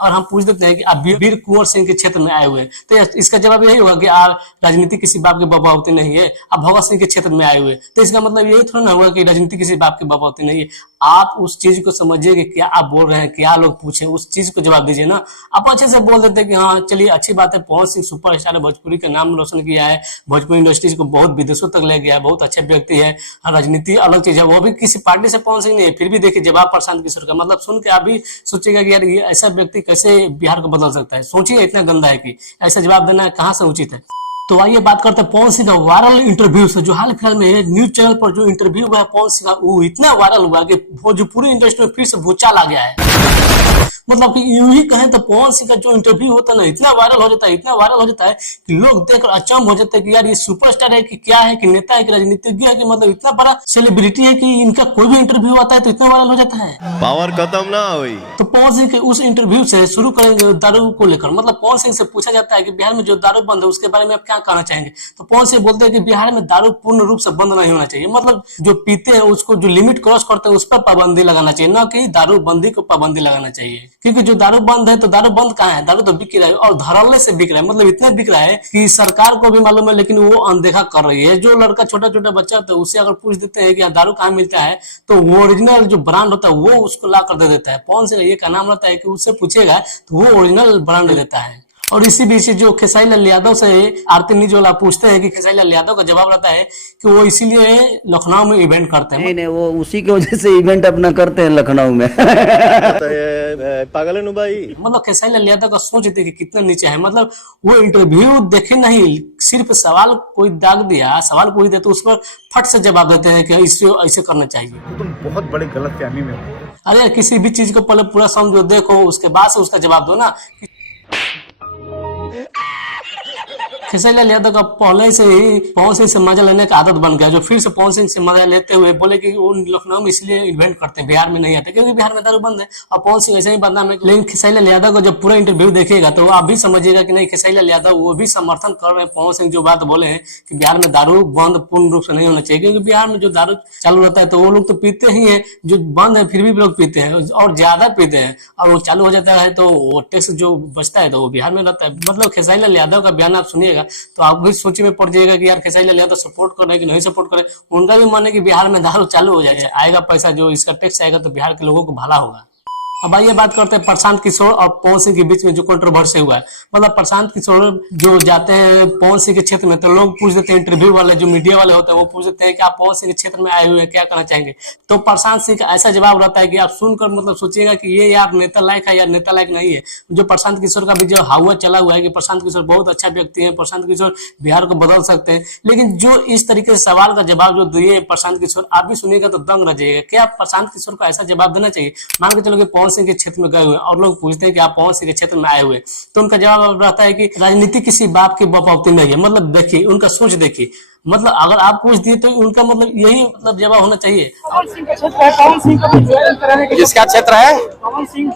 और हम पूछ देते हैं कि आप वीर कुंवर सिंह के क्षेत्र में आए हुए हैं, तो इसका जवाब यही होगा कि आप राजनीति किसी बाप के बपावती नहीं है, आप भगत सिंह के क्षेत्र में आए हुए, तो इसका मतलब यही थोड़ा ना होगा कि राजनीति किसी बाप के बपावती नहीं है। आप उस चीज को समझिए कि क्या आप बोल रहे हैं, क्या लोग पूछे उस चीज को जवाब दीजिए ना। आप अच्छे से बोल देते हैं कि हाँ चलिए अच्छी बात है, पवन सिंह सुपरस्टार है, भोजपुरी का नाम रोशन किया है, भोजपुरी इंडस्ट्रीज को बहुत विदेशों तक ले गया है, बहुत अच्छे व्यक्ति है। राजनीति अलग चीज है, वो भी किसी पार्टी से पवन सिंह नहीं है, फिर भी देखिए जवाब प्रशांत किशोर का, मतलब सुन के आप भी सोचिएगा कि यार ये ऐसा व्यक्ति कैसे बिहार को बदल सकता है। सोचिए इतना गंदा है कि ऐसा जवाब देना कहाँ से उचित है। तो आइए बात करते हैं पवन सिंह का वायरल इंटरव्यू से, जो हाल फिलहाल में न्यूज चैनल पर जो इंटरव्यू हुआ है पवन सिंह का, वो इतना वायरल हुआ कि भोजपुरी इंडस्ट्री में फिर से भूचाल आ गया है। मतलब कि यूं ही कहें तो पवन सिंह का जो इंटरव्यू होता है ना, इतना वायरल हो जाता है, इतना वायरल हो जाता है कि लोग देखकर अचंभ हो जाते हैं कि यार ये सुपरस्टार है कि क्या है, कि नेता है कि राजनीतिज्ञ है, कि मतलब इतना बड़ा सेलिब्रिटी है कि इनका कोई भी इंटरव्यू आता है तो इतना वायरल हो जाता है, पावर खत्म ना हुई। तो पवन सिंह के उस इंटरव्यू से शुरू करेंगे दारू को लेकर। मतलब पवन सिंह से पूछा जाता है कि बिहार में जो दारू बंद है उसके बारे में आप क्या कहना चाहेंगे, तो पवन सिंह बोलते हैं कि बिहार में दारू पूर्ण रूप से बंद नहीं होना चाहिए, मतलब जो पीते हैं उसको जो लिमिट क्रॉस करते हैं उस पर पाबंदी लगाना चाहिए, ना कि दारू बंदी को पाबंदी लगाना चाहिए। क्योंकि जो दारू बंद है तो दारू बंद कहाँ है, दारू तो बिक रहा है और धड़ल्ले से बिक रहा है, मतलब इतना बिक रहा है कि सरकार को भी मालूम है लेकिन वो अनदेखा कर रही है। जो लड़का छोटा छोटा बच्चा होता है उससे अगर पूछ देते हैं कि यहाँ दारू कहाँ मिलता है, तो वो ओरिजिनल जो ब्रांड होता है वो उसको ला कर दे देता है। पवन सिंह ये का नाम रहता है कि उससे पूछेगा तो वो ओरिजिनल ब्रांड देता है। और इसी बीच जो खेसारी लाल यादव से आरती निजोला पूछते हैं कि खेसारी लाल यादव का जवाब रहता है कि वो इसीलिए लखनऊ में इवेंट करते हैं। नहीं, वो उसी की वजह से इवेंट अपना करते हैं लखनऊ में। पागल है भाई। मतलब खेसारी लाल यादव का सोच देखिए कितना नीचे है, मतलब वो इंटरव्यू देखे नहीं, सिर्फ सवाल कोई दाग दिया, सवाल कोई दे तो उस पर फट से जवाब देते हैं कि इसे ऐसे करना चाहिए। तुम बहुत बड़े गलतफहमी में हो। अरे किसी भी चीज को पहले पूरा समझो, देखो, उसके बाद से उसका जवाब दो ना। खेसारी लाल यादव का पहले से ही पवन सिंह से मजा लेने का आदत बन गया, जो फिर से पवन सिंह से मजा लेते हुए बोले कि वो लखनऊ में इसलिए इवेंट करते हैं, बिहार में नहीं आते क्योंकि बिहार में दारू बंद है और पवन सिंह ऐसे ही बदनाम है। लेकिन खेसारी लाल यादव का जब पूरा इंटरव्यू देखेगा तो आप भी समझिएगा कि नहीं, खेसारी लाल यादव वो भी समर्थन कर रहे हैं पवन सिंह जो बात बोले हैं कि बिहार में दारू बंद पूर्ण रूप से नहीं होना चाहिए, क्योंकि बिहार में जो दारू चालू रहता है तो वो लोग तो पीते ही है, जो बंद है फिर भी लोग पीते हैं और ज्यादा पीते हैं, और वो चालू हो जाता है तो वो टैक्स जो बचता है तो वो बिहार में रहता है। मतलब खेसारी लाल यादव का बयान आप सुनिएगा तो आप भी सोची में पड़ जाएगा कि यार खेसारी लाल यादव सपोर्ट कर रहे हैं कि नहीं सपोर्ट करे। उनका भी मन है कि बिहार में दारू चालू हो जाए, आएगा पैसा, जो इसका टैक्स आएगा तो बिहार के लोगों को भला होगा। अब आइए बात करते हैं प्रशांत किशोर और पवन सिंह के बीच में जो कंट्रोवर्सी हुआ है। मतलब प्रशांत किशोर जो जाते हैं पवन सिंह के क्षेत्र में तो लोग पूछ देते हैं, इंटरव्यू वाले जो मीडिया वाले होते हैं वो पूछ देते हैं कि आप पवन सिंह के क्षेत्र में आए हुए हैं, क्या करना चाहेंगे, तो प्रशांत सिंह का ऐसा जवाब रहता है कि आप सुनकर मतलब सोचिएगा कि ये यार नेता लायक है या नेता लायक नहीं है। जो प्रशांत किशोर का भी जो हावा चला हुआ है कि प्रशांत किशोर बहुत अच्छा व्यक्ति है, प्रशांत किशोर बिहार को बदल सकते हैं, लेकिन जो इस तरीके से सवाल का जवाब जो दिए प्रशांत किशोर, आप भी सुनिएगा तो दंग रह जाइएगा। क्या प्रशांत किशोर को ऐसा जवाब देना चाहिए? मान के चलो कि पवन सिंह के क्षेत्र में गए हुए और लोग पूछते हैं कि आप पवन सिंह के क्षेत्र में आए हुए, तो उनका जवाब रहता है कि राजनीति किसी बाप की बपावती नहीं है। मतलब देखिए उनका सोच देखिए, मतलब अगर आप पूछ दिए तो उनका मतलब यही मतलब जवाब होना चाहिए। पवन सिंह का क्षेत्र है, पवन सिंह को किसका क्षेत्र है? पवन सिंह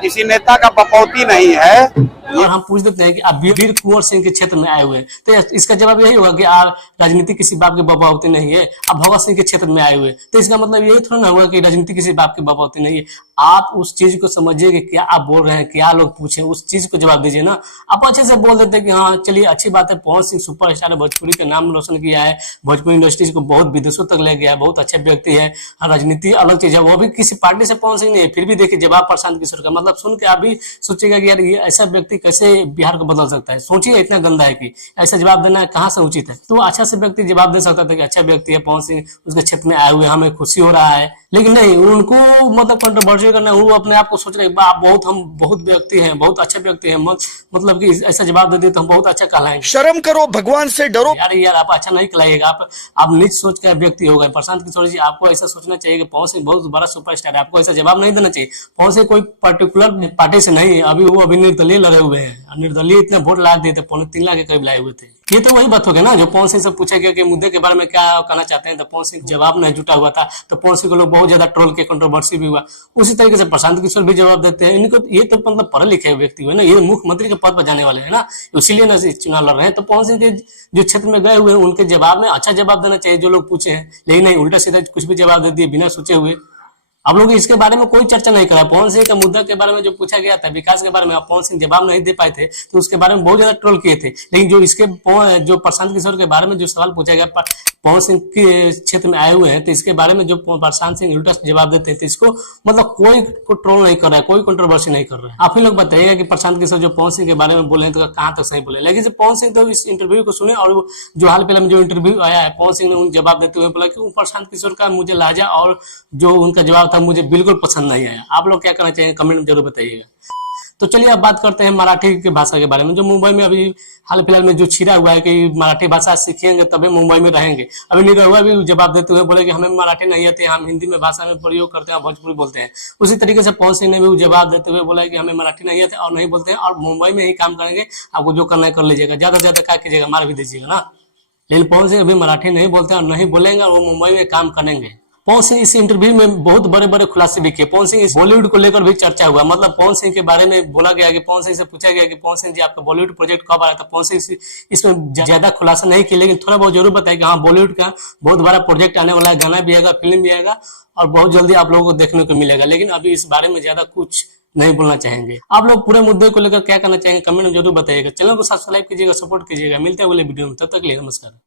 किसी नेता का बपौती नहीं है। और हम पूछ देते हैं कि आप वीर कुंवर सिंह के क्षेत्र में आए हुए हैं, तो इसका जवाब यही होगा कि आप राजनीति किसी बाप की बपावती नहीं है, आप भगत सिंह के क्षेत्र में आए हुए, तो इसका मतलब यही थोड़ा ना होगा कि राजनीति किसी बाप की बपावती नहीं है। आप उस चीज को समझिए कि क्या आप बोल रहे हैं, क्या लोग पूछे उस चीज को जवाब दीजिए ना। आप अच्छे से बोल देते हैं कि हाँ चलिए अच्छी बात है, पवन सिंह सुपरस्टार है, भोजपुरी का नाम रोशन किया है, भोजपुरी इंडस्ट्रीज को बहुत विदेशों तक ले गया है, बहुत अच्छे व्यक्ति है, राजनीति अलग चीज है, वो भी किसी पार्टी से पवन सिंह नहीं है, फिर भी देखिए जवाब प्रशांत किशोर का। मतलब सुन के आप भी सोचिएगा कि यार ये ऐसा व्यक्ति कैसे बिहार को बदल सकता है। सोचिए इतना गंदा है कि ऐसा जवाब देना कहाँ से उचित है। तो अच्छा से व्यक्ति जवाब दे सकता था कि अच्छा व्यक्ति है पवन सिंह, उसके क्षेत्र में आए हुए, हमें खुशी हो रहा है, लेकिन नहीं, उनको मतलब कंट्रोवर्सी करना, वो अपने आप को सोच रहे हम बहुत व्यक्ति हैं, बहुत अच्छे व्यक्ति हैं, मतलब कि ऐसा जवाब दे दिए तो हम बहुत अच्छा कहलाएंगे। शर्म करो, भगवान से डरो। यार आप अच्छा नहीं कहलाइएगा, आप नीच सोच का व्यक्ति हो गए। प्रशांत किशोर जी, आपको ऐसा सोचना चाहिए कि पवन सिंह बहुत बड़ा सुपरस्टार है, आपको ऐसा जवाब नहीं देना चाहिए। पवन सिंह कोई पर्टिकुलर पार्टी से नहीं है, अभी निर्दलीय लड़े हुए हैं, निर्दलीय इतने वोट ला दिए थे, 3.25 लाख के करीब लाए हुए थे। ये तो वही बात हो गया ना, जो पवन सिंह से पूछा गया कि मुद्दे के बारे में क्या कहना चाहते हैं, तो पवन सिंह जवाब नहीं जुटा हुआ था, तो पवन सिंह को लोग बहुत ज्यादा ट्रोल के, कंट्रोवर्सी भी हुआ। उसी तरीके से प्रशांत किशोर भी जवाब देते हैं। इनको ये तो मतलब पढ़े लिखे व्यक्ति हुए ना, ये मुख्यमंत्री के पद पर जाने वाले हैं ना, इसीलिए ना चुनाव लड़ रहे हैं। तो पवन सिंह के जो क्षेत्र में गए हुए हैं उनके जवाब में अच्छा जवाब देना चाहिए जो लोग पूछे हैं, लेकिन नहीं, उल्टा सीधा कुछ भी जवाब दे दिए बिना सोचे हुए। आप लोग इसके बारे में कोई चर्चा नहीं करा। पवन सिंह का मुद्दा के बारे में जो पूछा गया था, विकास के बारे में, पवन सिंह जवाब नहीं दे पाए थे, तो उसके बारे में बहुत ज्यादा ट्रोल किए थे। लेकिन जो इसके जो प्रशांत किशोर के बारे में जो सवाल पूछा गया, पवन सिंह के क्षेत्र में आए हुए हैं, तो इसके बारे में जो प्रशांत सिंह उल्टा जवाब देते हैं, तो इसको मतलब कोई को ट्रोल नहीं कर रहा है, कोई कंट्रोवर्सी नहीं कर रहा है। आप ही लोग बताइएगा कि प्रशांत किशोर जो पवन सिंह के बारे में बोले हैं तो कहाँ तक सही बोले। लेकिन पवन सिंह तो इस इंटरव्यू को सुने, और जो हाल फिलहाल में जो इंटरव्यू आया है, पवन सिंह ने उन जवाब देते हुए बोला कि प्रशांत किशोर का मुझे लहजा और जो उनका जवाब था मुझे बिल्कुल पसंद नहीं आया। आप लोग क्या करना चाहिए कमेंट में जरूर बताइएगा। तो चलिए अब बात करते हैं मराठी की भाषा के बारे में, जो मुंबई में अभी हाल फिलहाल में जो छिड़ा हुआ है कि मराठी भाषा सीखेंगे तभी मुंबई में रहेंगे। अभी निरहुआ भी जवाब देते हुए बोले कि हमें मराठी नहीं आती, हम हिंदी में भाषा में प्रयोग करते हैं और भोजपुरी बोलते हैं। उसी तरीके से पवन सिंह ने भी जवाब देते हुए बोला कि हमें मराठी नहीं आती और नहीं बोलते हैं, और मुंबई में ही काम करेंगे, आपको जो करना है कर लीजिएगा, ज्यादा से ज्यादा क्या कीजिएगा, मार भी दीजिएगा ना। लेकिन पवन सिंह अभी मराठी नहीं बोलते और नहीं बोलेंगे, और वो मुंबई में काम करेंगे। पवन सिंह इस इंटरव्यू में बहुत बड़े बड़े खुलासे भी किए। पवन सिंह इस बॉलीवुड को लेकर भी चर्चा हुआ, मतलब पवन सिंह के बारे में बोला गया कि पवन सिंह से पूछा गया कि पवन सिंह जी आपका बॉलीवुड प्रोजेक्ट कब आ रहा था। पवन सिंह इसमें ज्यादा खुलासा नहीं किया, लेकिन थोड़ा बहुत जरूर बताया कि हाँ बॉलीवुड का बहुत बड़ा प्रोजेक्ट आने वाला है, गाना भी आएगा, फिल्म भी आएगा, और बहुत जल्दी आप लोगों को देखने को मिलेगा। लेकिन अभी इस बारे में ज्यादा कुछ नहीं बोलना चाहेंगे। आप लोग पूरे मुद्दे को लेकर क्या करना चाहेंगे कमेंट में जरूर बताइएगा। चैनल को सब्सक्राइब कीजिएगा, सपोर्ट कीजिएगा। मिलते हैं अगले वीडियो में, तब तक के लिए नमस्कार।